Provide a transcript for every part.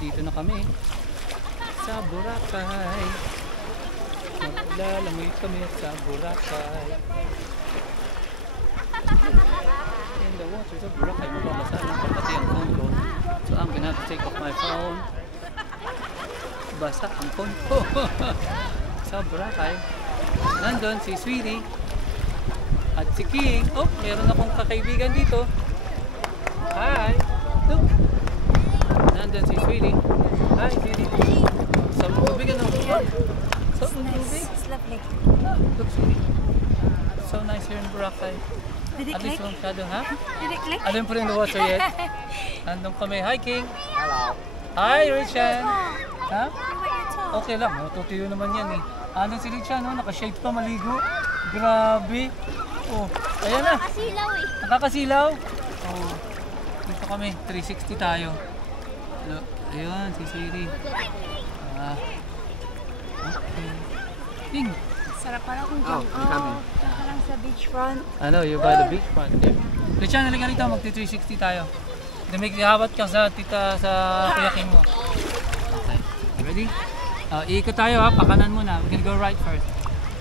Nandito na kami sa Boracay. Maglalangoy kami sa Boracay. In the waters of Boracay. Mababasa lang pati ang phone ko. So I'm gonna have to take off my phone. Basa ang phone ko. Sa Boracay. Nandun si Sweetie at si King. Oh, meron akong kakaibigan dito. Hi! Look! Nandun si Sweetie. Hi, Sweetie. Sa tubig ano? Sa tubig? It's lovely. Look, Sweetie. So nice here in Boracay. Did it At least click? masyado, ha? Did it click? I didn't put in the water yet. Nandun kami. Hi, King! Hello! Hi, Richan! Ha? Okay lang, matutuyo naman yan eh. Ano si Richan, no? Naka-shade pa, maligo. Grabe. Oh, ayan na. Nakakasilaw eh. Nakakasilaw. Oh, dito kami, 360 tayo. Look, ayun, si Siri. Ah, okay. Ding. Sarap pala kung parang sa beachfront. Ano, you're by the beachfront there. Richan, halika rito, magti-360 tayo. Dumigihawat ka sa tita sa kayaking mo. Okay, ready? Iikot tayo ha, pakanan muna. We're gonna go right first.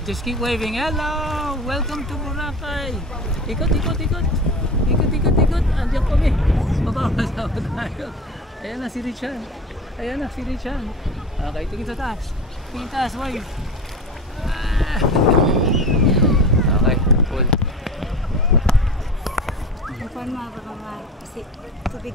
Just keep waving. Hello! Welcome to Boracay! Ikot, ikot, ikot! Ikot, ikot, ikot! Andiyan kami! Mababasa tayo. Ayan na si Richan. Ayan na si Richan. Okay, tingin sa taas. Tingin taas, wave. Okay, cool. Kukuhan mo baka kasi tubig